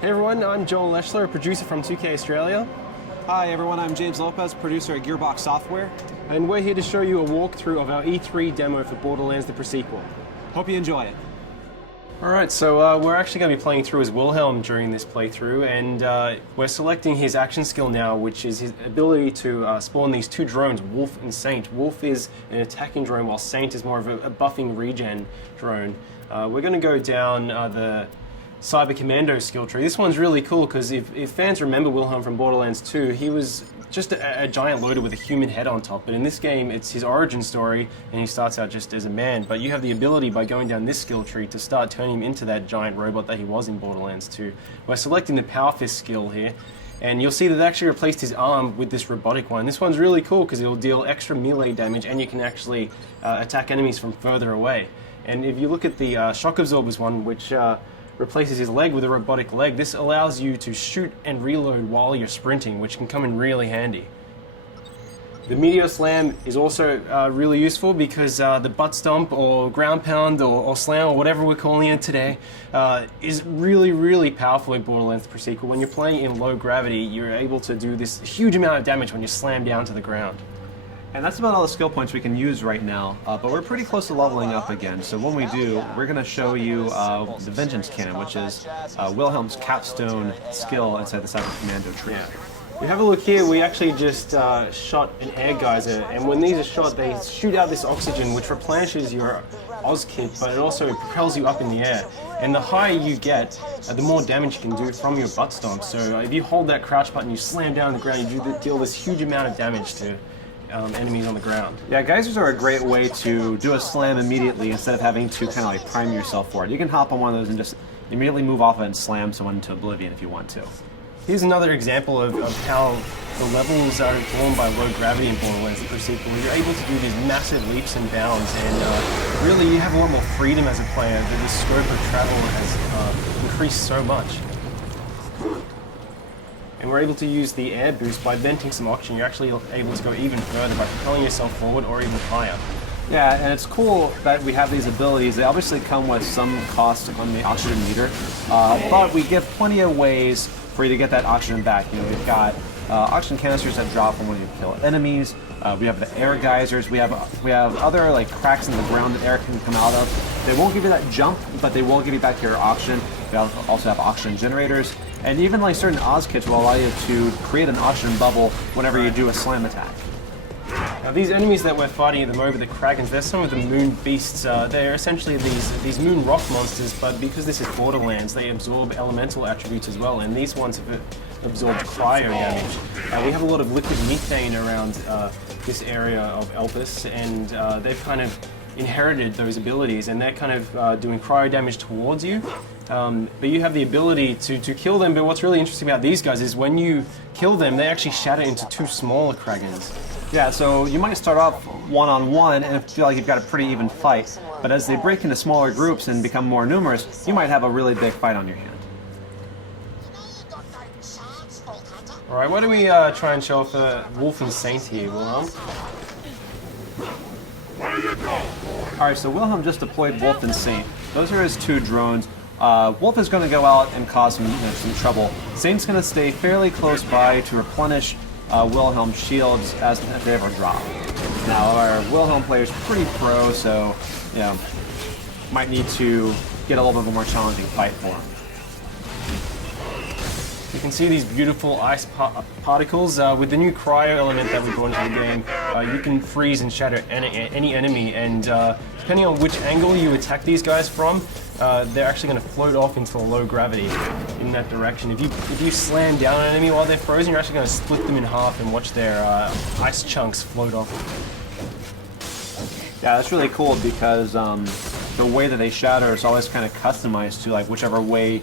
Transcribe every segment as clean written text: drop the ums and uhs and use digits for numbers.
Hey everyone, I'm Joel Leschler, a producer from 2K Australia. Hi everyone, I'm James Lopez, producer at Gearbox Software. And we're here to show you a walkthrough of our E3 demo for Borderlands the Pre-Sequel. Hope you enjoy it. Alright, so we're actually going to be playing through as Wilhelm during this playthrough, and we're selecting his action skill now, which is his ability to spawn these two drones, Wolf and Saint. Wolf is an attacking drone, while Saint is more of a buffing regen drone. We're going to go down the Cyber Commando skill tree. This one's really cool because if fans remember Wilhelm from Borderlands 2, he was just a giant loader with a human head on top. But in this game, it's his origin story, and he starts out just as a man. But you have the ability by going down this skill tree to start turning him into that giant robot that he was in Borderlands 2. We're selecting the Power Fist skill here, and you'll see that they actually replaced his arm with this robotic one. This one's really cool because it'll deal extra melee damage, and you can actually attack enemies from further away. And if you look at the Shock Absorbers one, which replaces his leg with a robotic leg, this allows you to shoot and reload while you're sprinting, which can come in really handy. The Meteor Slam is also really useful because the butt stomp or ground pound or slam or whatever we're calling it today is really, really powerful in Borderlands the Pre-Sequel. When you're playing in low gravity, you're able to do this huge amount of damage when you slam down to the ground. And that's about all the skill points we can use right now, but we're pretty close to leveling up again. So when we do, we're going to show you the Vengeance Cannon, which is Wilhelm's capstone skill inside the Cyber Commando tree. Yeah. We have a look here, we actually just shot an air geyser, and when these are shot, they shoot out this oxygen which replenishes your Oz kit, but it also propels you up in the air. And the higher you get, the more damage you can do from your butt stomp. So if you hold that crouch button, you slam down on the ground, you deal this huge amount of damage to enemies on the ground. Yeah, geysers are a great way to do a slam immediately instead of having to kind of like prime yourself for it. You can hop on one of those and just immediately move off it and slam someone into oblivion if you want to. Here's another example of how the levels are informed by low gravity in Borderlands the Pre-Sequel. You're able to do these massive leaps and bounds, and really you have a lot more freedom as a player. The scope of travel has increased so much. And we're able to use the air boost by venting some oxygen. You're actually able to go even further by propelling yourself forward or even higher. Yeah, and it's cool that we have these abilities. They obviously come with some cost on the oxygen meter, but we give plenty of ways for you to get that oxygen back. You know, we've got oxygen canisters that drop from when you kill enemies. We have the air geysers. We have other like cracks in the ground that air can come out of. They won't give you that jump, but they will give you back your oxygen. We also have oxygen generators. And even like certain Oz kits will allow you to create an oxygen bubble whenever you do a slam attack. Now these enemies that we're fighting at the moment, the Kragans, they're some of the moon beasts. They're essentially these moon rock monsters, but because this is Borderlands, they absorb elemental attributes as well, and these ones have absorbed cryo damage. We have a lot of liquid methane around this area of Elpis, and they've kind of inherited those abilities, and they're kind of doing cryo damage towards you. But you have the ability to kill them, but what's really interesting about these guys is when you kill them, they actually shatter into two smaller Kragans. Yeah, so you might start off one-on-one and feel like you've got a pretty even fight, but as they break into smaller groups and become more numerous, you might have a really big fight on your hand. Alright, why don't we try and show off Wolf and Saint here, Wilhelm? Alright, so Wilhelm just deployed Wolf and Saint. Those are his two drones. Wolf is going to go out and cause some trouble. Saint's going to stay fairly close by to replenish Wilhelm's shields as they ever drop. Now, our Wilhelm player is pretty pro, so you know, might need to get a little bit more challenging fight for him. You can see these beautiful ice particles. With the new cryo element that we brought into the game, you can freeze and shatter any enemy, and depending on which angle you attack these guys from, they're actually going to float off into low gravity in that direction. If you slam down an enemy while they're frozen, you're actually going to split them in half and watch their ice chunks float off. Yeah, that's really cool because the way that they shatter is always kind of customized to like whichever way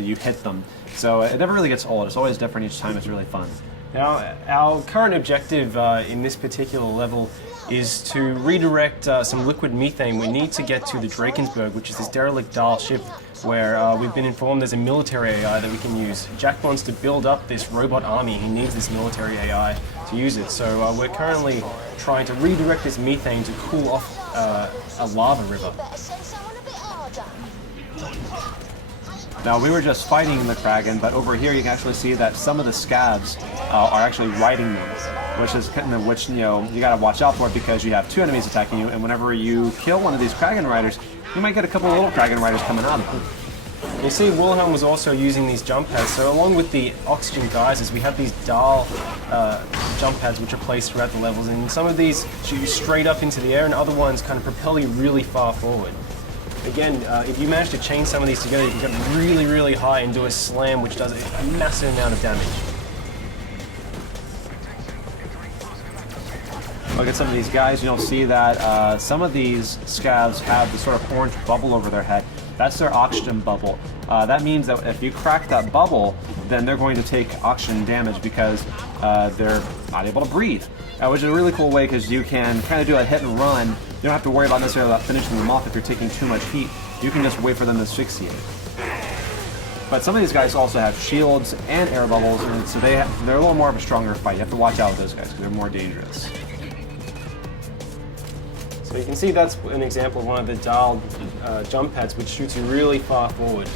you hit them. So it never really gets old. It's always different each time. It's really fun. Now, our current objective in this particular level is to redirect some liquid methane. We need to get to the Drakensberg, which is this derelict Dahl ship, where we've been informed there's a military AI that we can use. Jack wants to build up this robot army. He needs this military AI to use it. So we're currently trying to redirect this methane to cool off a lava river. Now, we were just fighting the Kraken, but over here you can actually see that some of the scabs are actually riding them, which you know, you gotta watch out for because you have two enemies attacking you, and whenever you kill one of these Kraken riders, you might get a couple of little Kraken riders coming out of them. You see, Wilhelm was also using these jump pads, so along with the oxygen geysers, we have these dial jump pads which are placed throughout the levels, and some of these shoot you straight up into the air, and other ones kind of propel you really far forward. Again, if you manage to chain some of these together, you can get really, really high and do a slam which does a massive amount of damage. Look at some of these guys, you'll see that some of these scabs have this sort of orange bubble over their head. That's their oxygen bubble. That means that if you crack that bubble, then they're going to take oxygen damage because they're not able to breathe. Which is a really cool way because you can kind of do a hit and run. You don't have to worry about necessarily about finishing them off if you're taking too much heat. You can just wait for them to asphyxiate. But some of these guys also have shields and air bubbles, and so they're a little more of a stronger fight. You have to watch out with those guys because they're more dangerous. So you can see that's an example of one of the dial jump pads which shoots you really far forward.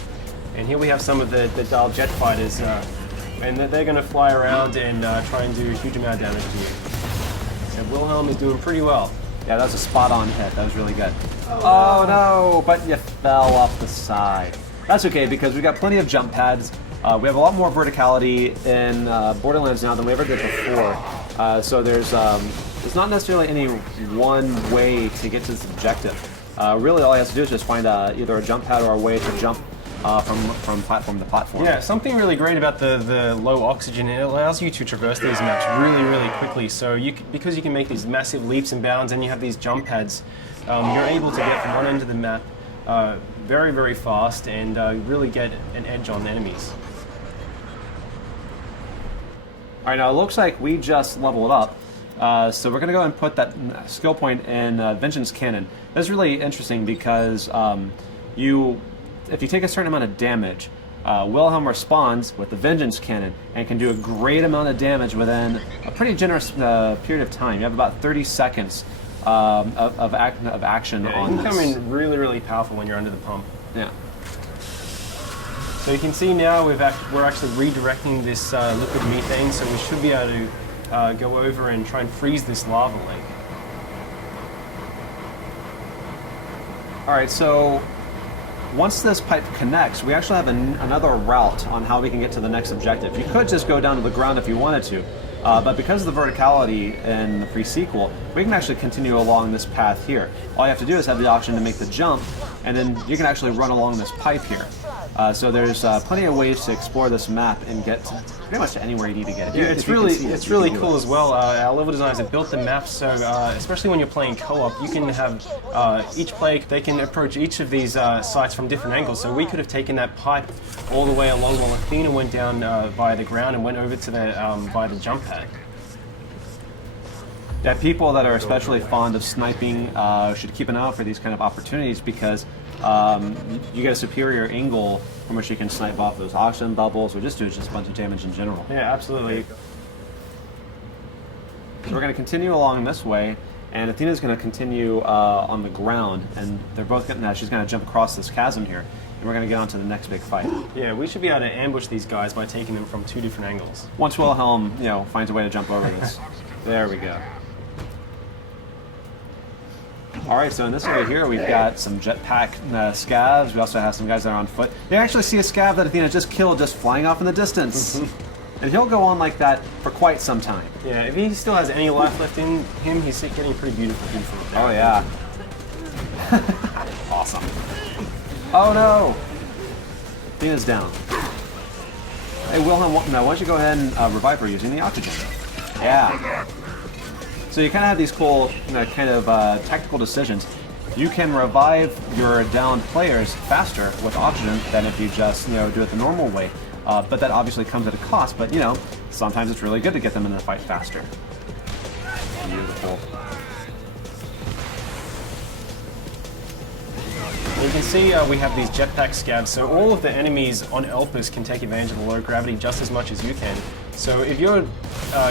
And here we have some of the dial jet fighters, and they're going to fly around and try and do a huge amount of damage to you. So Wilhelm is doing pretty well. Yeah, that was a spot-on hit. That was really good. Oh no, but you fell off the side. That's okay because we got plenty of jump pads. We have a lot more verticality in Borderlands now than we ever did before. So there's not necessarily any one way to get to this objective. Really, all he has to do is just find either a jump pad or a way to jump from platform to platform. Yeah, something really great about the low oxygen, it allows you to traverse these maps really, really quickly. So because you can make these massive leaps and bounds and you have these jump pads, you're able to get from one end of the map very, very fast and really get an edge on the enemies. All right, now it looks like we just leveled up. So we're going to go and put that skill point in Vengeance Cannon. That's really interesting because if you take a certain amount of damage, Wilhelm responds with the Vengeance Cannon and can do a great amount of damage within a pretty generous period of time. You have about 30 seconds of action on this. It can come in really, really powerful when you're under the pump. Yeah. So you can see now we're actually redirecting this liquid methane, so we should be able to go over and try and freeze this lava lake. All right, so once this pipe connects, we actually have another route on how we can get to the next objective. You could just go down to the ground if you wanted to, but because of the verticality in the pre-sequel, we can actually continue along this path here. All you have to do is have the option to make the jump, and then you can actually run along this pipe here. So there's plenty of ways to explore this map and get pretty much to anywhere you need to get. Yeah, it's really cool as well. Our level designers have built the map so, especially when you're playing co-op, you can have each player, they can approach each of these sites from different angles. So we could have taken that pipe all the way along while Athena went down via the ground and went over to the via the jump pad. Yeah, people that are especially fond of sniping should keep an eye out for these kind of opportunities because you get a superior angle from which you can snipe off those oxygen bubbles or just do just a bunch of damage in general. Yeah, absolutely. So we're going to continue along this way, and Athena's going to continue on the ground, and they're both getting that. She's going to jump across this chasm here, and we're going to get on to the next big fight. Yeah, we should be able to ambush these guys by taking them from two different angles. Once Wilhelm, finds a way to jump over this. There we go. All right, so in this area here, we've got some jetpack scavs. We also have some guys that are on foot. You actually see a scav that Athena just killed just flying off in the distance. And he'll go on like that for quite some time. Yeah, if he still has any life left in him, he's getting pretty beautiful. Oh, yeah. Awesome. Oh, no. Athena's down. Hey, Wilhelm, why don't you go ahead and revive her using the oxygen? Yeah. So you kind of have these cool tactical decisions. You can revive your downed players faster with oxygen than if you just do it the normal way. But that obviously comes at a cost. But sometimes it's really good to get them in the fight faster. Beautiful. You can see we have these jetpack scabs, so all of the enemies on Elpis can take advantage of the low gravity just as much as you can. So if you're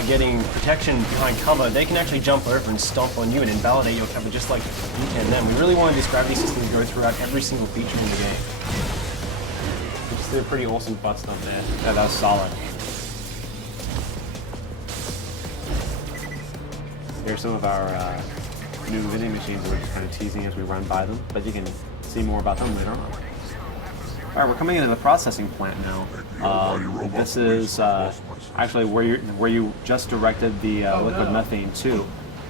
getting protection behind cover, they can actually jump over and stomp on you and invalidate your cover just like you can them. We really wanted this gravity system to go throughout every single feature in the game. Just did a pretty awesome butt stomp there. Yeah, that was solid. Here's some of our new vending machines that we're just kind of teasing as we run by them, but you can see more about them later on. All right, we're coming into the processing plant now. This is actually where you just directed the liquid methane to,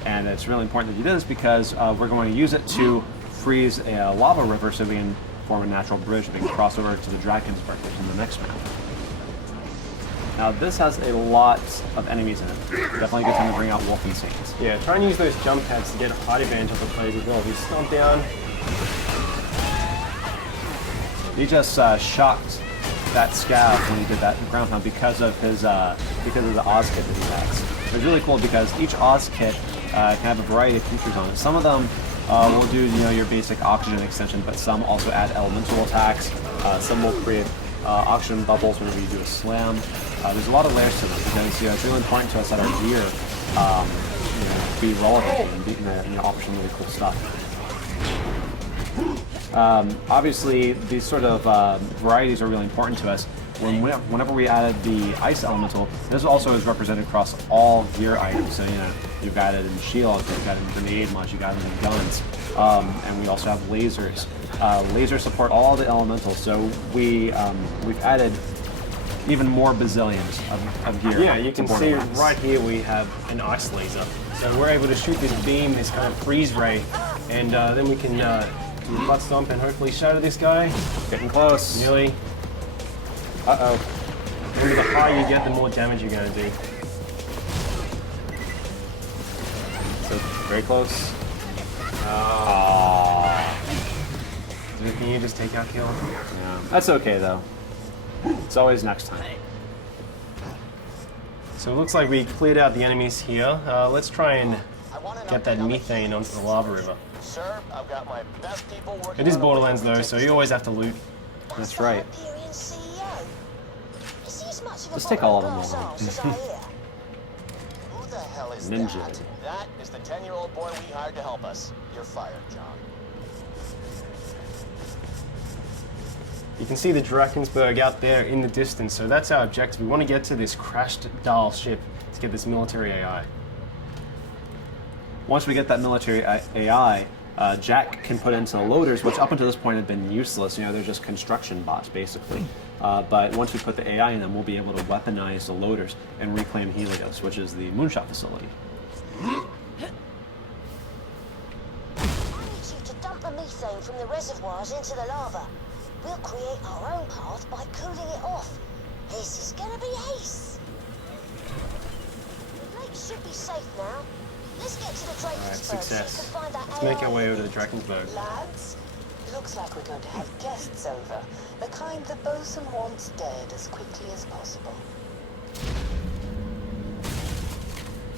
and it's really important that you do this because we're going to use it to freeze a lava river so we can form a natural bridge we can cross over to the Drakensberg, which is in the next map. Now this has a lot of enemies in it. Definitely a good time to bring out Wolf and Saints. Yeah, try and use those jump pads to get a height advantage of the players as well. If you stomp down. He just shocked that scav when he did that ground pound because of his because of the Oz kit that he has. It's really cool because each Oz kit can have a variety of features on it. Some of them will do your basic oxygen extension, but some also add elemental attacks. Some will create oxygen bubbles whenever you do a slam. There's a lot of layers to them because it's really important to us that our gear be relevant and offer some really cool stuff. Obviously, these sort of varieties are really important to us. Whenever we added the ice elemental, this also is represented across all gear items. So you've got it in shields, you've got it in grenade mods, you've got it in guns, and we also have lasers. Lasers support all the elementals, so we've added even more bazillions of gear. Yeah, you can see right here we have an ice laser. So we're able to shoot this beam, this kind of freeze ray, and then we can do a butt stomp and hopefully shatter this guy. Getting close. Nearly. Uh-oh. Remember, the higher you get, the more damage you're going to do. So, very close. Can you just take out kill? Yeah. That's okay, though. It's always next time. So it looks like we cleared out the enemies here. Let's try and get that methane onto the lava river. Sir, I've got my best people working. It is Borderlands though, so you always have to loot. That's right. Let's take all of them over. Who the hell is Ninja. that? That is the 10-year-old boy we hired to help us. You're fired, John. You can see the Drakensberg out there in the distance, so that's our objective. We want to get to this crashed Dahl ship to get this military AI. Once we get that military AI, Jack can put into the loaders, which up until this point have been useless. They're just construction bots, basically. But once we put the AI in them, we'll be able to weaponize the loaders and reclaim Helios, which is the moonshot facility. I need you to dump the methane from the reservoirs into the lava. We'll create our own path by cooling it off. This is gonna be ace. The lake should be safe now. Let's get to the Drakensberg so you success. can find that Let's make our AI. way over to the Drakensberg. Lads, looks like we're going to have guests over. The kind the bosun wants dead as quickly as possible.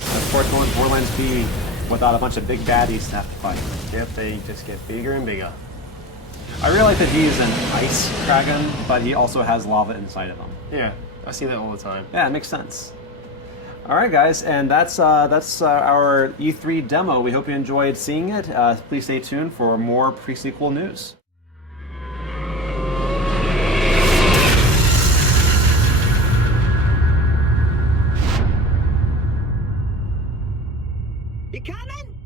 Of course, will Borderlands be without a bunch of big baddies to have to fight? Yep, they just get bigger and bigger. I really like that he's an ice dragon, but he also has lava inside of him. Yeah, I see that all the time. Yeah, it makes sense. All right, guys, and that's our E3 demo. We hope you enjoyed seeing it. Please stay tuned for more pre-sequel news. You coming?